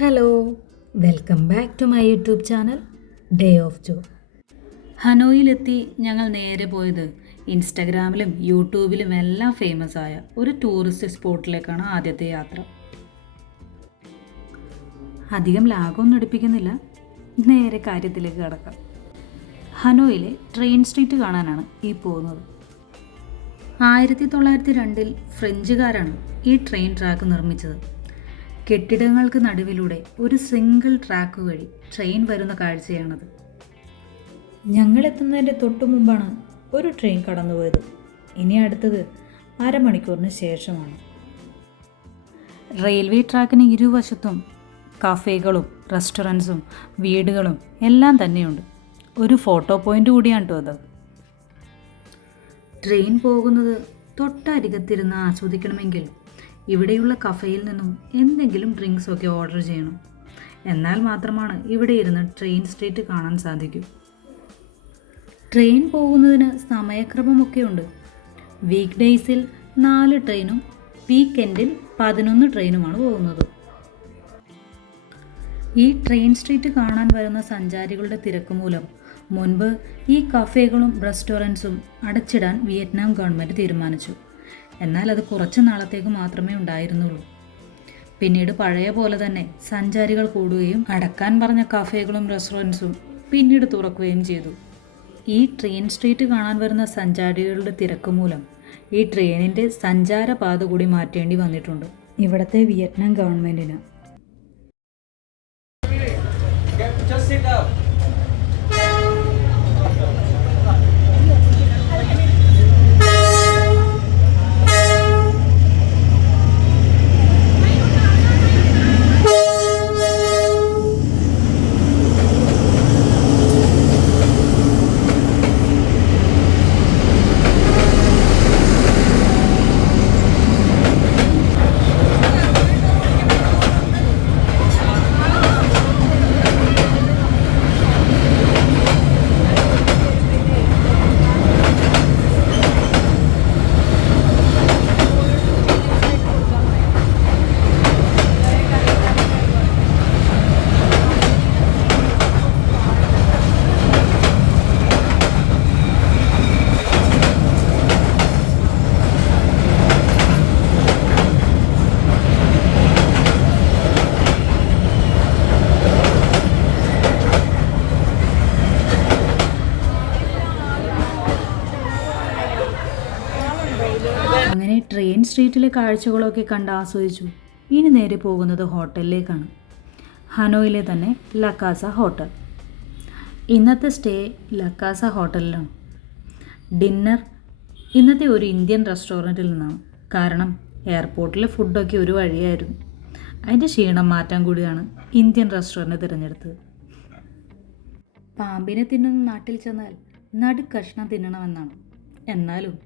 Hello, welcome back to my YouTube channel day of Jo. ഹനോയിലെത്തി ഞങ്ങൾ നേരെ പോയത് ഇൻസ്റ്റഗ്രാമിലും യൂട്യൂബിലും എല്ലാം ഫേമസ് ആയ ഒരു ടൂറിസ്റ്റ് സ്പോട്ടിലേക്കാണ് ആദ്യത്തെ യാത്ര. അധികം ലാഗൊന്നും എടുപ്പിക്കുന്നില്ല, നേരെ കാര്യത്തിലേക്ക് കടക്കാം. ഹനോയിലെ ട്രെയിൻ സ്ട്രീറ്റ് കാണാനാണ് ഈ പോകുന്നത്. 1902 ഫ്രഞ്ചുകാരാണ് ഈ ട്രെയിൻ ട്രാക്ക് നിർമ്മിച്ചത്. കെട്ടിടങ്ങൾക്ക് നടുവിലൂടെ ഒരു സിംഗിൾ ട്രാക്ക് വഴി ട്രെയിൻ വരുന്ന കാഴ്ചയാണത്. ഞങ്ങളെത്തുന്നതിൻ്റെ തൊട്ടു മുമ്പാണ് ഒരു ട്രെയിൻ കടന്നുപോയത്. ഇനി അടുത്തത് അരമണിക്കൂറിന് ശേഷമാണ്. റെയിൽവേ ട്രാക്കിന് ഇരുവശത്തും കഫേകളും റെസ്റ്റോറൻറ്റ്സും വീടുകളും എല്ലാം തന്നെയുണ്ട്. ഒരു ഫോട്ടോ പോയിൻ്റ് കൂടിയാണ് കേട്ടോ അത്. ട്രെയിൻ പോകുന്നത് തൊട്ടരികത്തിരുന്ന് ആസ്വദിക്കണമെങ്കിൽ ഇവിടെയുള്ള കഫേയിൽ നിന്നും എന്തെങ്കിലും ഡ്രിങ്ക്സൊക്കെ ഓർഡർ ചെയ്യണം. എന്നാൽ മാത്രമാണ് ഇവിടെ ഇരുന്ന് ട്രെയിൻ സ്ട്രീറ്റ് കാണാൻ സാധിക്കൂ. ട്രെയിൻ പോകുന്നതിന് സമയക്രമമൊക്കെ ഉണ്ട്. വീക്ക് ഡേയ്സിൽ 4 ട്രെയിനും വീക്കെൻഡിൽ 11 ട്രെയിനുമാണ് പോകുന്നത്. ഈ ട്രെയിൻ സ്ട്രീറ്റ് കാണാൻ വരുന്ന സഞ്ചാരികളുടെ തിരക്ക് മൂലം മുൻപ് ഈ കഫേകളും റെസ്റ്റോറൻറ്റ്സും അടച്ചിടാൻ വിയറ്റ്നാം ഗവൺമെൻറ് തീരുമാനിച്ചു. എന്നാൽ അത് കുറച്ച് നാളത്തേക്ക് മാത്രമേ ഉണ്ടായിരുന്നുള്ളൂ. പിന്നീട് പഴയ പോലെ തന്നെ സഞ്ചാരികൾ കൂടുകയും അടക്കാൻ പറഞ്ഞ കഫേകളും റെസ്റ്റോറൻറ്റ്സും പിന്നീട് തുറക്കുകയും ചെയ്തു. ഈ ട്രെയിൻ സ്ട്രീറ്റ് കാണാൻ വരുന്ന സഞ്ചാരികളുടെ തിരക്ക് മൂലം ഈ ട്രെയിനിൻ്റെ സഞ്ചാരപാത കൂടി മാറ്റേണ്ടി വന്നിട്ടുണ്ട് ഇവിടുത്തെ വിയറ്റ്നാം ഗവൺമെൻറ്റിന്. അങ്ങനെ ട്രെയിൻ സ്ട്രീറ്റിലെ കാഴ്ചകളൊക്കെ കണ്ട് ആസ്വദിച്ചു. ഇനി നേരെ പോകുന്നത് ഹോട്ടലിലേക്കാണ്. ഹനോയിലെ തന്നെ ലക്കാസ ഹോട്ടൽ. ഇന്നത്തെ സ്റ്റേ ലക്കാസ ഹോട്ടലിലാണ്. ഡിന്നർ ഇന്നത്തെ ഒരു ഇന്ത്യൻ റെസ്റ്റോറൻറ്റിൽ നിന്നാണ്. കാരണം എയർപോർട്ടിലെ ഫുഡൊക്കെ ഒരു വഴിയായിരുന്നു. അതിൻ്റെ ക്ഷീണം മാറ്റാൻ കൂടിയാണ് ഇന്ത്യൻ റെസ്റ്റോറൻറ്റ് തിരഞ്ഞെടുത്തത്. പാമ്പിനെ തിന്നുന്ന നാട്ടിൽ ചെന്നാൽ നടുക്കഷ്ണം തിന്നണമെന്നാണ്. എന്നാലും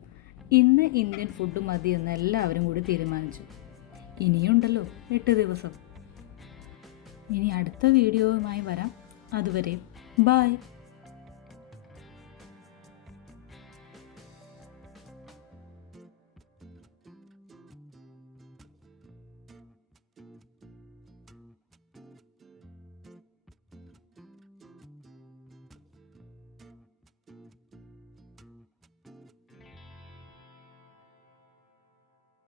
ഇന്ന് ഇന്ത്യൻ ഫുഡ് മതിയെന്ന് എല്ലാവരും കൂടി തീരുമാനിച്ചു. ഇനിയുണ്ടല്ലോ 8 ദിവസം. ഇനി അടുത്ത വീഡിയോയുമായി വരാം. അതുവരെ ബൈ.